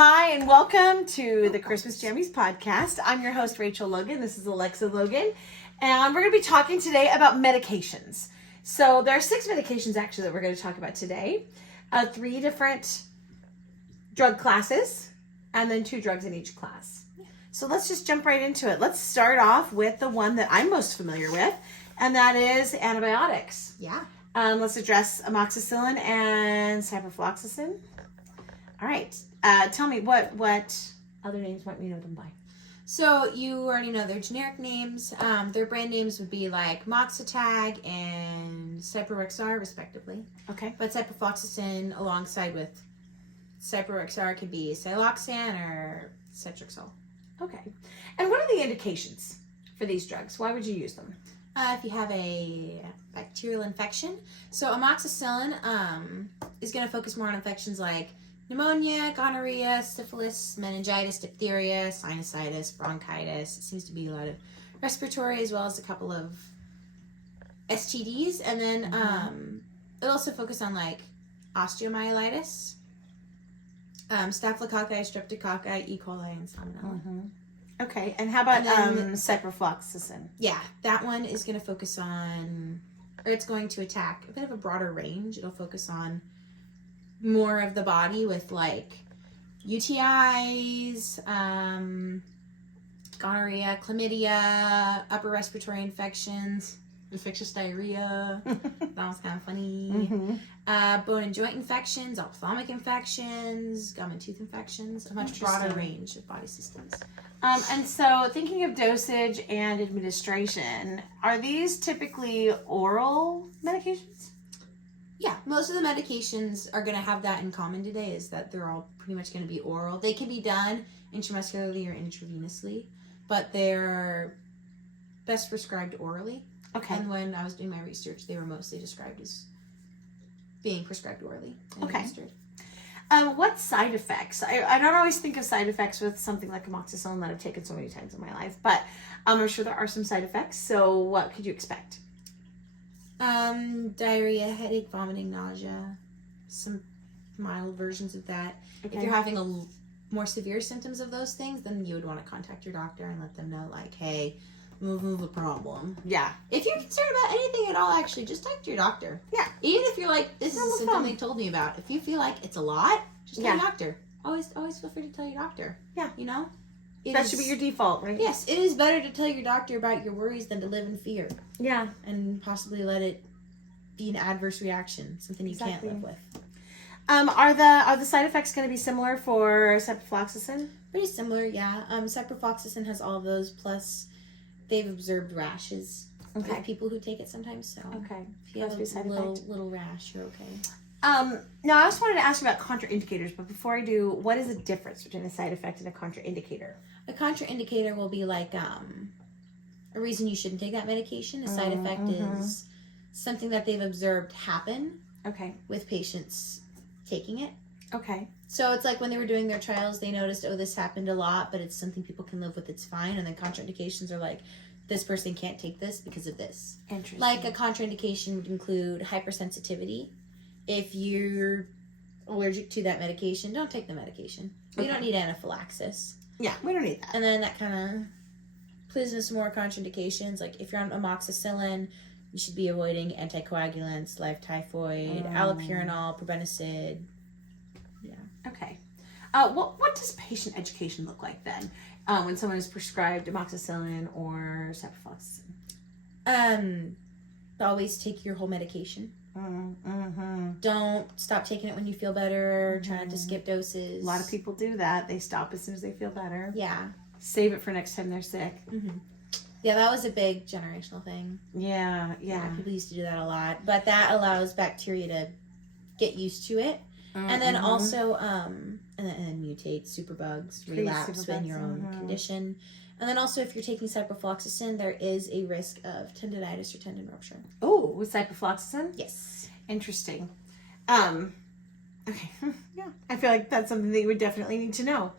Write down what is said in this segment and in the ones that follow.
Hi, and welcome to the Christmas Jammies podcast. I'm your host, Rachel Logan. This is Alexa Logan, and we're going to be talking today about medications. So there are 6 medications actually that we're going to talk about today. 3 different drug classes, and then 2 drugs in each class. So let's just jump right into it. Let's start off with the one that I'm most familiar with, and that is antibiotics. Yeah. Let's address amoxicillin and ciprofloxacin. All right. Tell me what other names might we know them by? So you already know their generic names. Their brand names would be like Moxitag and Ciprorexar, respectively. Okay. But ciprofloxacin alongside with Ciprorexar could be Siloxan or Cetrexol. Okay. And what are the indications for these drugs? Why would you use them? If you have a bacterial infection. So amoxicillin is going to focus more on infections like pneumonia, gonorrhea, syphilis, meningitis, diphtheria, sinusitis, bronchitis. It seems to be a lot of respiratory as well as a couple of STDs. And then it'll also focus on like osteomyelitis, staphylococci, streptococci, E. coli, and salmonella. Mm-hmm. Okay. And how about And then- ciprofloxacin? Yeah, that one is going to focus on, or it's going to attack a bit of a broader range. It'll focus on more of the body with like UTIs, gonorrhea, chlamydia, upper respiratory infections, infectious diarrhea. That was kind of funny. Mm-hmm. Bone and joint infections, ophthalmic infections, gum and tooth infections, a much broader Interesting. range of body systems. And so thinking of dosage and administration, are these typically oral medications? Yeah, most of the medications are going to have that in common today, is that they're all pretty much going to be oral. They can be done intramuscularly or intravenously, but they're best prescribed orally. Okay. And when I was doing my research, they were mostly described as being prescribed orally and Okay. administered. What side effects? I don't always think of side effects with something like amoxicillin that I've taken so many times in my life, but I'm sure there are some side effects. So what could you expect? Diarrhea, headache, vomiting, nausea, some mild versions of that. Okay. If you're having more severe symptoms of those things, then you would want to contact your doctor and let them know, like, hey, move a problem. Yeah. If you're concerned about anything at all, actually, just talk to your doctor. Yeah. Even if you're like, this is On a the symptom phone. they told me about. If you feel like it's a lot, just tell Yeah. your doctor. Always feel free to tell your doctor. Yeah. You know? That should be your default, right? Yes, it is better to tell your doctor about your worries than to live in fear Yeah. and possibly let it be an adverse reaction, something you Exactly. can't live with. Are the side effects going to be similar for ciprofloxacin? Pretty similar, yeah. Ciprofloxacin has all of those, plus they've observed rashes Okay. with people who take it sometimes. So Okay. if you have Must be a side a effect. little rash, you're okay. Now I also wanted to ask you about contraindicators, but before I do, what is the difference between a side effect and a contraindicator? A contraindicator will be like a reason you shouldn't take that medication. A side effect is something that they've observed happen Okay. with patients taking it. Okay. So it's like when they were doing their trials, they noticed, oh, this happened a lot, but it's something people can live with, it's fine. And then contraindications are like, this person can't take this because of this. Interesting. Like a contraindication would include hypersensitivity. If you're allergic to that medication, don't take the medication. You Okay. don't need anaphylaxis. Yeah, we don't need that. And then that kind of plays into some more contraindications. Like if you're on amoxicillin, you should be avoiding anticoagulants, live typhoid, allopurinol, probenecid. Okay. What does patient education look like then when someone is prescribed amoxicillin or ciprofloxacin? Always take your whole medication. Mm-hmm. Don't stop taking it when you feel better. Try not to skip doses. A lot of people do that. They stop as soon as they feel better. Yeah. Save it for next time they're sick. Yeah, that was a big generational thing. Yeah. People used to do that a lot. But that allows bacteria to get used to it. And then also, and then mutate, superbugs, relapse in your own condition. And then also, if you're taking ciprofloxacin, there is a risk of tendonitis or tendon rupture. Oh, with ciprofloxacin? Yes. Interesting. Okay. Yeah. I feel like that's something that you would definitely need to know.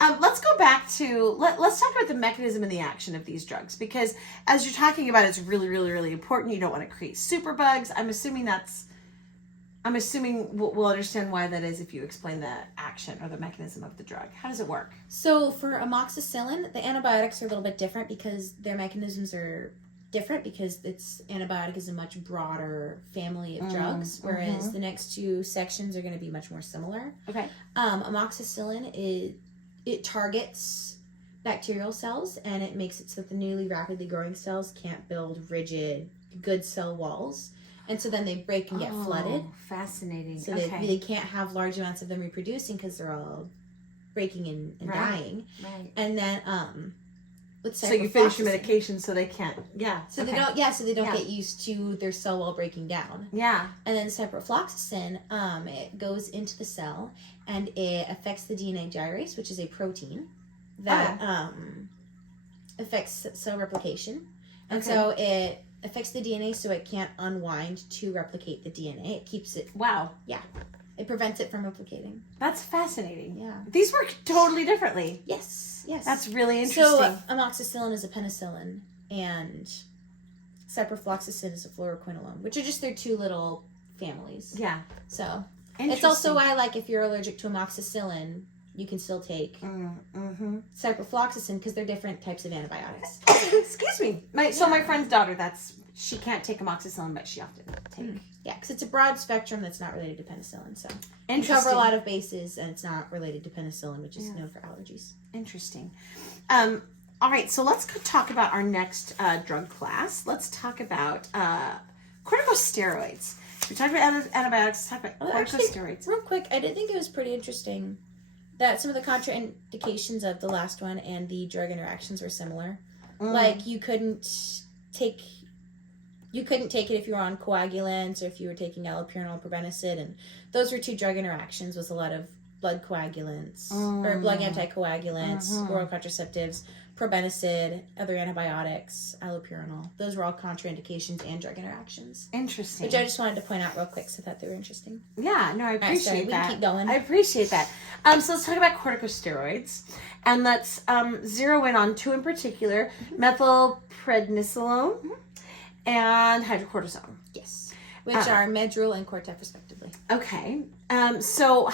Let's go back to, let's talk about the mechanism and the action of these drugs, because as you're talking about, it's really, really, really important. You don't want to create superbugs. I'm assuming that's I'm assuming we'll understand why that is if you explain the action or the mechanism of the drug. How does it work? So for amoxicillin, the antibiotics are a little bit different because their mechanisms are different because antibiotic is a much broader family of drugs, whereas the next two sections are going to be much more similar. Okay. Amoxicillin it targets bacterial cells, and it makes it so that the newly rapidly growing cells can't build rigid, good cell walls. And so then they break and get flooded. Fascinating. So they can't have large amounts of them reproducing because they're all breaking and dying. Right. And then with so you finish your medication so they can't. Yeah. So they don't. Get used to their cell wall breaking down. Yeah. And then ciprofloxacin, it goes into the cell and it affects the DNA gyrase, which is a protein that affects cell replication, and so it affects the DNA so it can't unwind to replicate the DNA. It keeps it. Wow. Yeah. It prevents it from replicating. That's fascinating. Yeah. These work totally differently. Yes. That's really interesting. So amoxicillin is a penicillin, and ciprofloxacin is a fluoroquinolone, which are just their two little families. Yeah. So it's also why, like, if you're allergic to amoxicillin, you can still take ciprofloxacin because they're different types of antibiotics. Excuse me. My friend's daughter, she can't take amoxicillin, but she often take. Yeah, because it's a broad spectrum that's not related to penicillin. So you Interesting. cover a lot of bases, and it's not related to penicillin, which is known for allergies. Interesting. All right, so let's go talk about our next drug class. Let's talk about corticosteroids. We talked about antibiotics. Let's talk about corticosteroids. Actually, real quick, I did think it was pretty interesting that some of the contraindications of the last one and the drug interactions were similar. Like you couldn't take it if you were on coagulants or if you were taking allopurinol and probenecid, and those were two drug interactions with a lot of blood coagulants or blood anticoagulants, oral contraceptives, probenecid, other antibiotics, allopurinol. Those were all contraindications and drug interactions. Interesting. Which I just wanted to point out real quick, so I thought they were interesting. Yeah, no, I appreciate We that. can keep going. I appreciate that. So let's talk about corticosteroids, and let's zero in on two in particular: methylprednisolone and hydrocortisone. Yes, which are Medrol and Cortef, respectively. Okay. So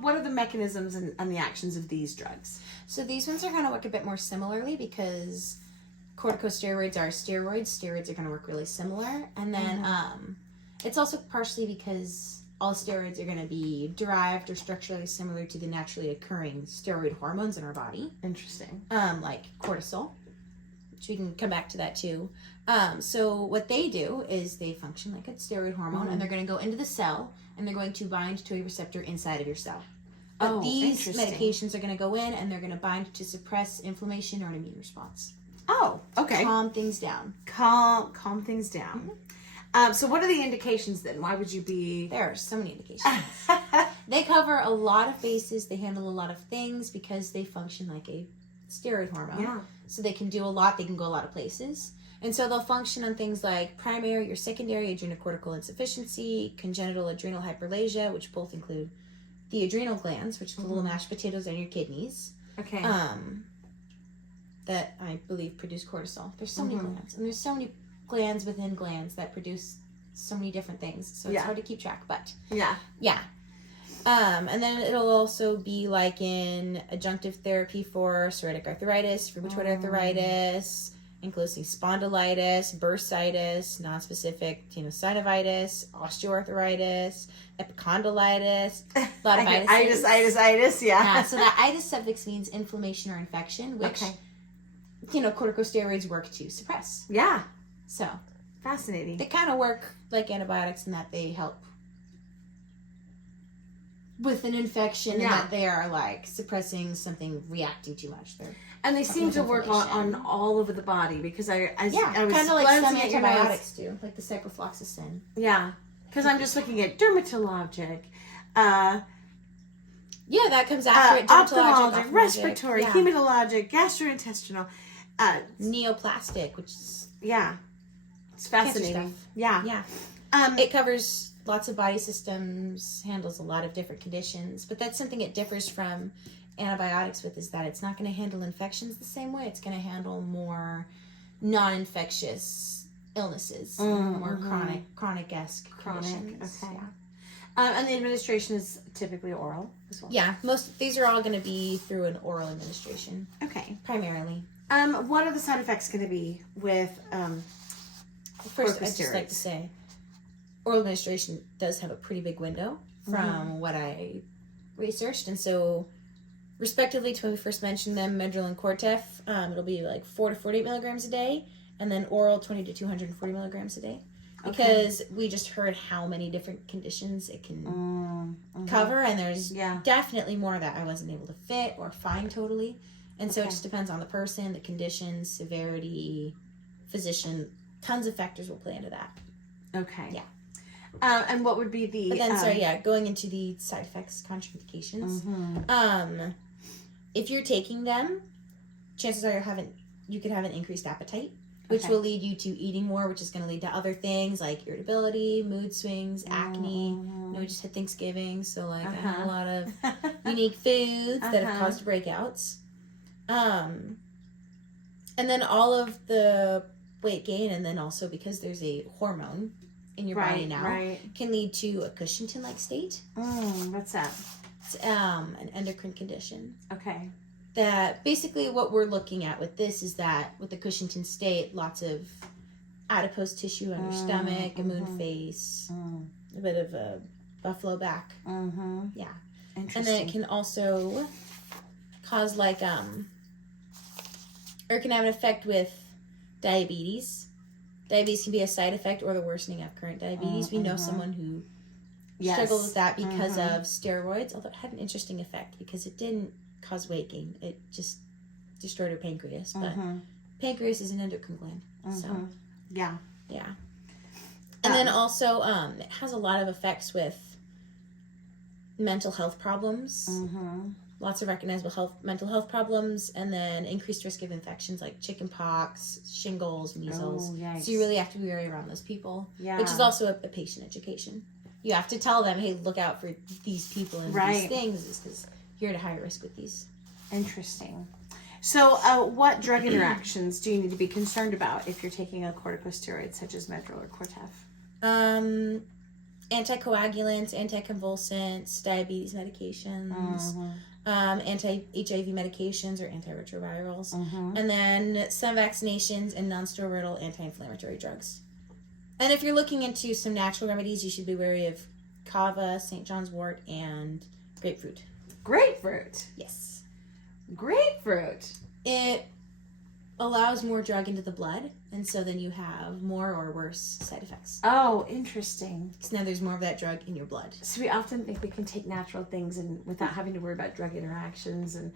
what are the mechanisms and the actions of these drugs? So these ones are going to work a bit more similarly because corticosteroids are steroids. Steroids are going to work really similar. And then it's also partially because all steroids are going to be derived or structurally similar to the naturally occurring steroid hormones in our body. Interesting. Like cortisol, which we can come back to that too. So what they do is they function like a steroid hormone, and they're going to go into the cell, and they're going to bind to a receptor inside of your cell. But these medications are going to go in, and they're going to bind to suppress inflammation or an immune response. Oh, okay. Calm things down. Calm things down. So what are the indications then? Why would you be... There are so many indications. They cover a lot of bases. They handle a lot of things because they function like a steroid hormone. Yeah. So they can do a lot. They can go a lot of places. And so they'll function on things like primary or secondary adrenocortical insufficiency, congenital adrenal hyperplasia, which both include the adrenal glands, which are the little mashed potatoes on your kidneys. Okay. That I believe produce cortisol. There's so many glands, and there's so many glands within glands that produce so many different things. So it's hard to keep track, but yeah. And then it'll also be like in adjunctive therapy for psoriatic arthritis, rheumatoid arthritis, ankylosing spondylitis, bursitis, nonspecific tenosynovitis, osteoarthritis, epicondylitis, a lot of itis, yeah. So that itis suffix means inflammation or infection, which corticosteroids work to suppress. Yeah. So fascinating. they kind of work like antibiotics in that they help with an infection and that they are like suppressing something reacting too much. And they seem to work on all over the body because I was kind of like some at your antibiotics do, like the ciprofloxacin. Yeah, because I'm just looking at dermatologic, that comes after it. Ophthalmologic, respiratory, hematologic, gastrointestinal, neoplastic, which is it's fascinating. Stuff. Yeah. It covers lots of body systems, handles a lot of different conditions, but that's something it differs from antibiotics with, is that it's not going to handle infections the same way. It's going to handle more non-infectious illnesses, more chronic-esque conditions. Okay. And the administration is typically oral as well. Yeah, these are all going to be through an oral administration. Okay. Primarily. What are the side effects going to be with First, I'd just like to say, oral administration does have a pretty big window from what I researched, and so respectively to when we first mentioned them, Medrol and Cortef, it'll be like 4 to 48 milligrams a day, and then oral 20 to 240 milligrams a day. Because we just heard how many different conditions it can cover, and there's definitely more that I wasn't able to fit or find totally. And so it just depends on the person, the condition, severity, physician. Tons of factors will play into that. Okay. Yeah. And what would be the... But then, going into the side effects, contraindications. If you're taking them, chances are you could have an increased appetite, which will lead you to eating more, which is going to lead to other things like irritability, mood swings, acne. You know, we just had Thanksgiving, so I had a lot of unique foods that have caused breakouts. And then all of the weight gain, and then also because there's a hormone in your body now, can lead to a Cushington-like state. What's that? It's an endocrine condition. Okay. That basically what we're looking at with this is that with the Cushington state, lots of adipose tissue on your stomach, a moon face, a bit of a buffalo back. Yeah. Interesting. And then it can also cause or it can have an effect with diabetes. Diabetes can be a side effect or the worsening of current diabetes. We know someone who struggled with that because of steroids, although it had an interesting effect because it didn't cause weight gain. It just destroyed her pancreas. But pancreas is an endocrine gland. So yeah. And then also it has a lot of effects with mental health problems. Lots of recognizable mental health problems, and then increased risk of infections like chicken pox, shingles, measles. So you really have to be wary around those people, which is also a patient education. You have to tell them, hey, look out for these people and these things because you're at a higher risk with these. Interesting. So what drug interactions do you need to be concerned about if you're taking a corticosteroid such as Medrol or Cortef? Anticoagulants, anticonvulsants, diabetes medications, anti-HIV medications or antiretrovirals, and then some vaccinations and non-steroidal anti-inflammatory drugs. And if you're looking into some natural remedies, you should be wary of kava, St. John's wort, and grapefruit. Grapefruit? Yes. Grapefruit? It allows more drug into the blood, and so then you have more or worse side effects. Oh, interesting. So now there's more of that drug in your blood. So we often think we can take natural things and without having to worry about drug interactions, and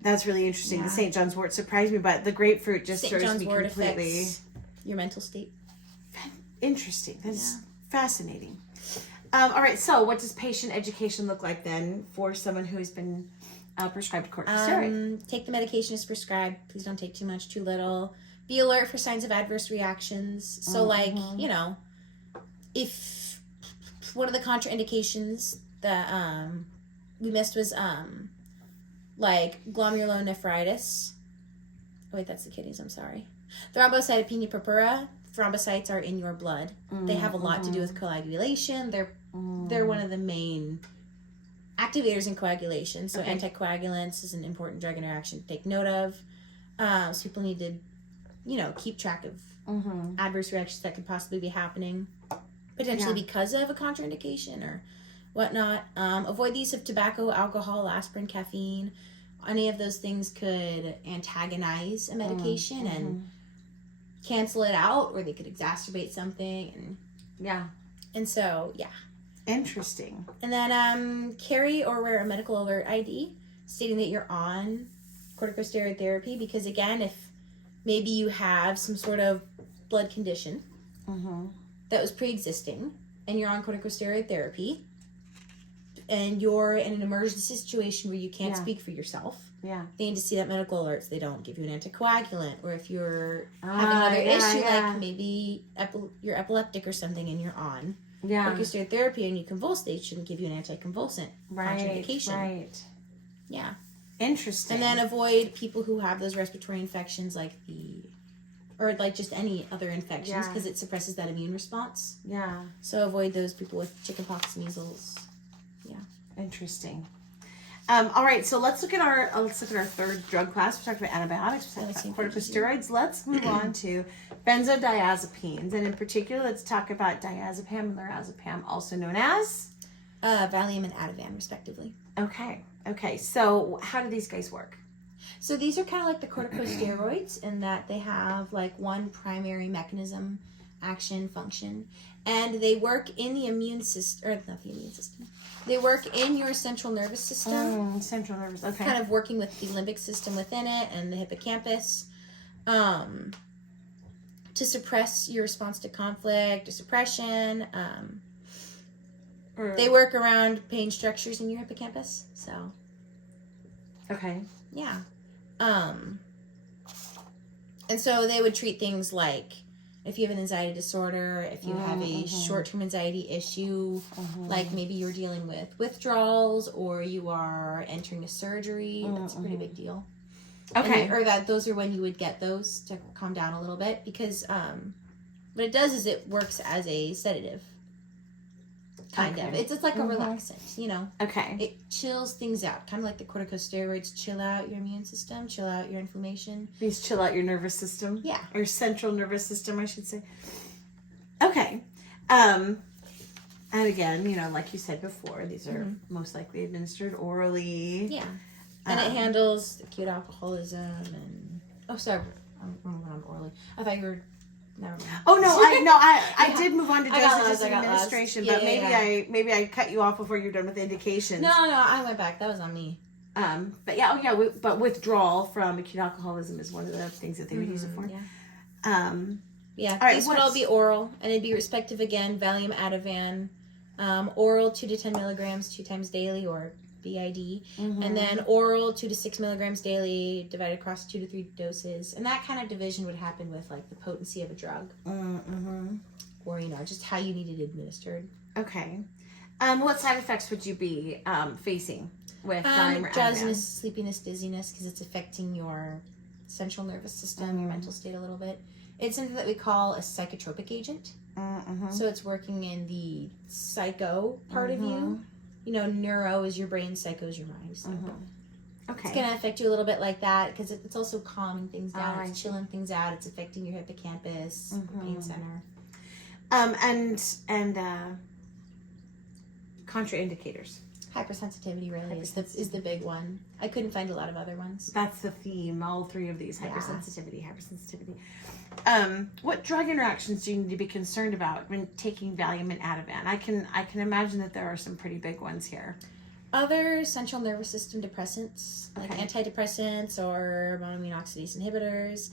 that's really interesting. The St. John's wort surprised me, but the grapefruit just throws me completely. Affects your mental state. Interesting. That's fascinating. All right. So, what does patient education look like then for someone who has been prescribed corticosteroid? Take the medication as prescribed. Please don't take too much, too little. Be alert for signs of adverse reactions. So, if one of the contraindications that we missed was glomerulonephritis. Oh, wait, that's the kidneys. I'm sorry. Thrombocytopenia purpura. Thrombocytes are in your blood. They have a lot to do with coagulation. They're one of the main activators in coagulation. So anticoagulants is an important drug interaction to take note of. So people need to, keep track of adverse reactions that could possibly be happening, potentially because of a contraindication or whatnot. Avoid the use of tobacco, alcohol, aspirin, caffeine. Any of those things could antagonize a medication and cancel it out, or they could exacerbate something. And so, Interesting. And then carry or wear a medical alert ID stating that you're on corticosteroid therapy, because again, if maybe you have some sort of blood condition that was pre-existing and you're on corticosteroid therapy and you're in an emergency situation where you can't speak for yourself, they need to see that medical alert so they don't give you an anticoagulant. Or if you're having another issue, like maybe you're epileptic or something and you're on corticosteroid therapy and you convulse, they shouldn't give you an anticonvulsant contraindication. Right. Yeah. Interesting. And then avoid people who have those respiratory infections like or like just any other infections Yeah. because it suppresses that immune response. Yeah. So avoid those people with chickenpox, measles. Interesting. All right, so let's look at our third drug class. We talked about antibiotics, we talked about corticosteroids. Let's move on to benzodiazepines, and in particular, let's talk about diazepam and lorazepam, also known as Valium and Ativan, respectively. Okay. So how do these guys work? So these are kind of like the corticosteroids in that they have like one primary mechanism, action, function, and they work in the immune system, or not the immune system. They work in your central nervous system. Central nervous. Okay. Kind of working with the limbic system within it and the hippocampus, to suppress your response to conflict or suppression. They work around pain structures in your hippocampus. So. Okay. Yeah. And so they would treat things like if you have an anxiety disorder, if you have a short-term anxiety issue, like maybe you're dealing with withdrawals or you are entering a surgery, that's a pretty big deal. Okay. Those are when you would get those to calm down a little bit because what it does is it works as a sedative. Kind of. It's just like a relaxant, you know. Okay. It chills things out. Kind of like the corticosteroids chill out your immune system, chill out your inflammation. These chill out your nervous system. Yeah. Or central nervous system, I should say. Okay. And again, you know, like you said before, these are most likely administered orally. Yeah. And it handles acute alcoholism and... Oh, sorry. I'm moving on orally. I thought you were... Never mind. Oh no, I did move on to dosages and lost. administration, Yeah, but maybe I cut you off before you're done with the indications. No, I went back. That was on me. But yeah, but withdrawal from acute alcoholism is one of the things that they would use it for. Yeah. All right, this would all be oral, and it'd be respective again. Valium, Ativan, oral 2 to 10 milligrams 2 times daily, or BID, and then oral 2 to 6 milligrams daily, divided across 2 to 3 doses. And that kind of division would happen with like the potency of a drug, or you know, just how you need it administered. Okay. What side effects would you be facing with Valium or Ativan? Drowsiness, sleepiness, dizziness, because it's affecting your central nervous system, your mental state a little bit. It's something that we call a psychotropic agent. So it's working in the psycho part of you. You know, neuro is your brain, psycho is your mind. So Okay. it's going to affect you a little bit like that because it's also calming things down. Oh, It's chilling things out. It's affecting your hippocampus, pain center. And contraindicators. Hypersensitivity really is the big one. I couldn't find a lot of other ones. That's the theme. All three of these: hypersensitivity. What drug interactions do you need to be concerned about when taking Valium and Ativan? I can imagine that there are some pretty big ones here. Other central nervous system depressants, like antidepressants or monoamine oxidase inhibitors.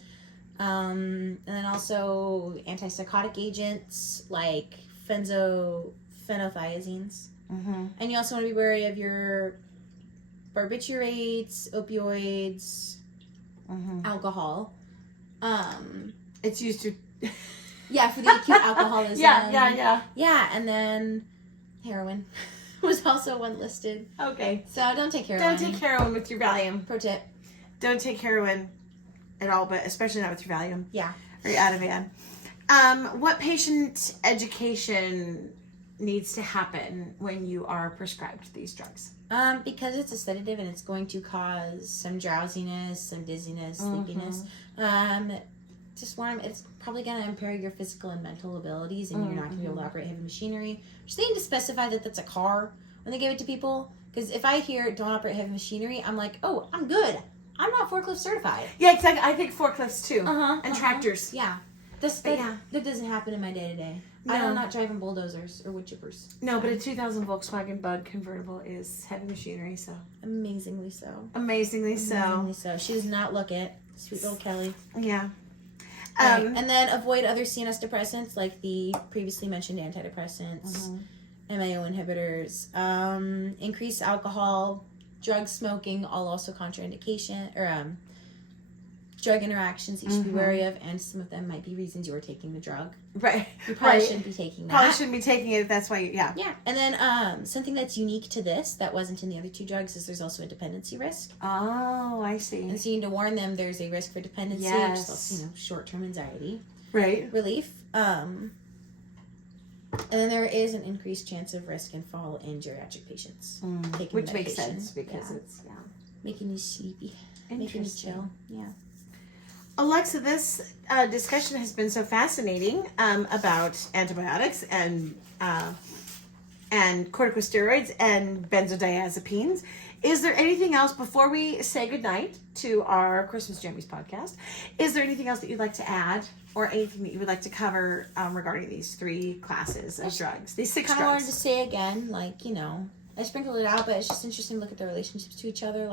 And then also antipsychotic agents like phenothiazines. And you also want to be wary of your barbiturates, opioids, alcohol. It's used to... for the acute alcoholism. Yeah, and then heroin was also one listed. Okay. So don't take heroin. Don't take heroin with your Valium. Pro tip. Don't take heroin at all, but especially not with your Valium. Yeah. Or your Ativan. What patient education needs to happen when you are prescribed these drugs? Because it's a sedative and it's going to cause some drowsiness, some dizziness, sleepiness. Just warn them, it's probably going to impair your physical and mental abilities, and you're not going to be able to operate heavy machinery. Just need to specify that that's a car when they give it to people. Because if I hear don't operate heavy machinery, I'm like, oh, I'm good. I'm not forklift certified. Yeah, exactly. I think forklifts too. And tractors. Yeah. That doesn't happen in my day-to-day. No. I'm not driving bulldozers or wood chippers. No, but a 2000 Volkswagen Bug convertible is heavy machinery, so. Amazingly so. Amazingly so. She does not look it. Sweet little Kelly. Yeah. And then avoid other CNS depressants like the previously mentioned antidepressants, MAO inhibitors, increase alcohol, drug smoking, all also contraindication or drug interactions you should be wary of, and some of them might be reasons you're taking the drug. Right. You probably shouldn't be taking that. Probably shouldn't be taking it. That's why. Yeah. Yeah. And then something that's unique to this that wasn't in the other two drugs is there's also a dependency risk. Oh, I see. And so you need to warn them there's a risk for dependency, Yes. which is, short-term anxiety Right. relief. And then there is an increased chance of risk and fall in geriatric patients taking Which makes medication. sense because it's making you sleepy, making you Interesting. chill. Yeah. Alexa, this discussion has been so fascinating about antibiotics and corticosteroids and benzodiazepines. Is there anything else before we say goodnight to our Christmas Jammies podcast? Is there anything else that you'd like to add, or anything that you would like to cover regarding these 3 classes of drugs? These 6 Kind of wanted to drugs. say again, I sprinkled it out, but it's just interesting to look at their relationships to each other.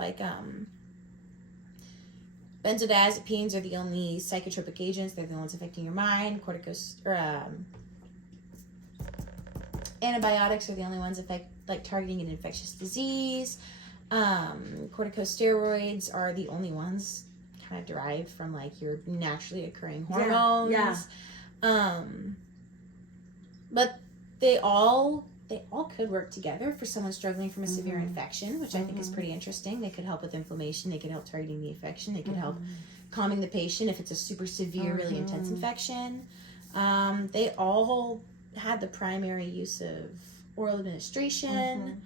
Benzodiazepines are the only psychotropic agents. They're the ones affecting your mind. Antibiotics are the only ones targeting an infectious disease. Corticosteroids are the only ones kind of derived from your naturally occurring hormones. Yeah. But they all could work together for someone struggling from a severe infection, which I think is pretty interesting. They could help with inflammation. They could help targeting the infection. They could help calming the patient if it's a super severe, really intense infection. They all had the primary use of oral administration.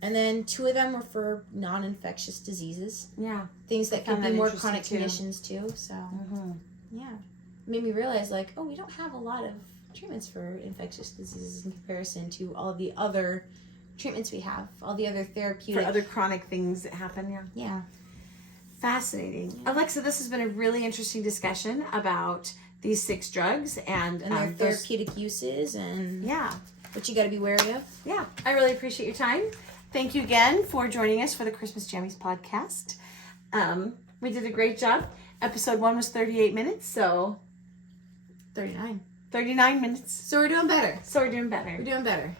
And then 2 of them were for non-infectious diseases. Yeah. Things that could that be more interesting, chronic too. conditions too. So, yeah. Made me realize, we don't have a lot of treatments for infectious diseases in comparison to all of the other treatments we have. All the other therapeutic... For other chronic things that happen, yeah. Yeah. Fascinating. Alexa, this has been a really interesting discussion about these 6 drugs and their therapeutic uses and yeah. what you got to be wary of. Yeah. I really appreciate your time. Thank you again for joining us for the Christmas Jammies podcast. We did a great job. Episode 1 was 38 minutes, so 39. 39 minutes. So we're doing better. So we're doing better. We're doing better.